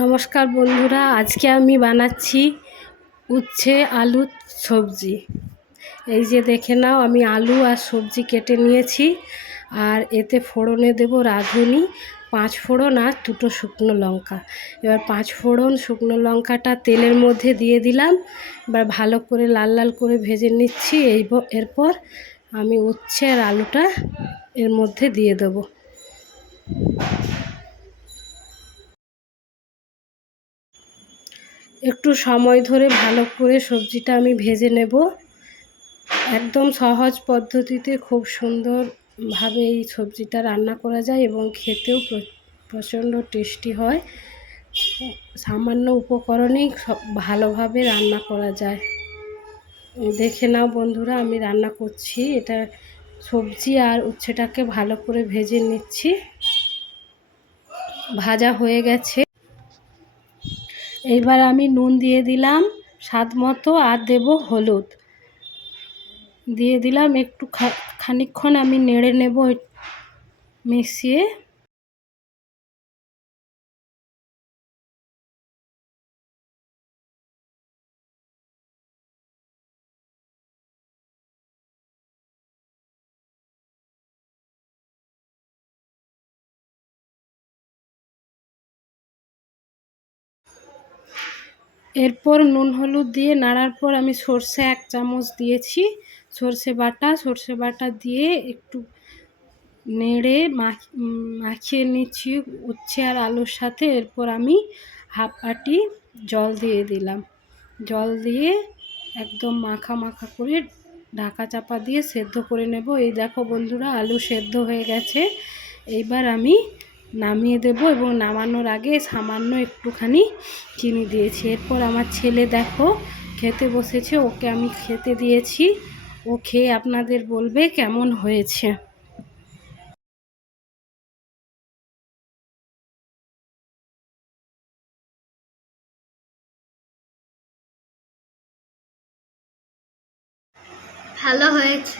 নমস্কার বন্ধুরা, আজকে আমি বানাচ্ছি উচ্ছে আলুর সবজি। এই যে দেখে নাও, আমি আলু আর সবজি কেটে নিয়েছি। আর এতে ফোড়নে দেব রাঁধুনি, 5 ফোড়ন আর 2টো শুকনো লঙ্কা। এবার 5 ফোড়ন শুকনো লঙ্কাটা তেলের মধ্যে দিয়ে দিলাম। এবার ভালো করে লাল লাল করে ভেজে নিচ্ছি। এরপর আমি উচ্ছে আর আলুটা এর মধ্যে দিয়ে দেবো। একটু সময় ধরে ভালো করে সবজিটা আমি ভেজে নেব। একদম সহজ পদ্ধতিতে খুব সুন্দরভাবে এই সবজিটা রান্না করা যায় এবং খেতেও প্রচণ্ড টেস্টি হয়। সামান্য উপকরণেই ভালোভাবে রান্না করা যায়। দেখে নাও বন্ধুরা, আমি রান্না করছি। এটা সবজি আর উচ্ছেটাকে ভালো করে ভেজে নিচ্ছি। ভাজা হয়ে গেছে। এইবার আমি নুন দিয়ে দিলাম স্বাদ মতো, আর দেব হলুদ দিয়ে দিলাম। একটু খানিকক্ষণ আমি নেড়ে নেব মিশিয়ে। এরপর নুন হলুদ দিয়ে নাড়ার পর আমি সর্ষে 1 চামচ দিয়েছি, সর্ষে বাটা দিয়ে একটু নেড়ে মাখিয়ে নিচ্ছি উচ্ছে আর আলুর সাথে। এরপর আমি হাফ বাটি জল দিয়ে দিলাম। জল দিয়ে একদম মাখা মাখা করে ঢাকা চাপা দিয়ে সেদ্ধ করে নেব। এই দেখো বন্ধুরা, আলু সেদ্ধ হয়ে গেছে। এইবার আমি নামিয়ে দেব এবং নামানোর আগে সামান্য একটুখানি চিনি দিয়েছি। এরপর আমার ছেলে দেখো খেতে বসেছে, ওকে আমি খেতে দিয়েছি। ও খেয়ে আপনাদের বলবে কেমন হয়েছে। ভালো হয়েছে।